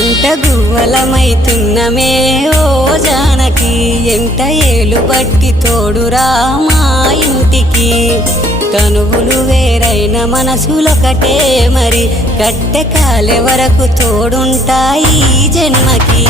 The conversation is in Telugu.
జంట గువ్వలమైతున్నమే ఓ జానకి ఎంట ఏలు బట్టి తోడురా మా ఇంటికి తనువులు వేరైన మనసులొకటే మరి కట్టె కాలే వరకు తోడుంటాయి జన్మకి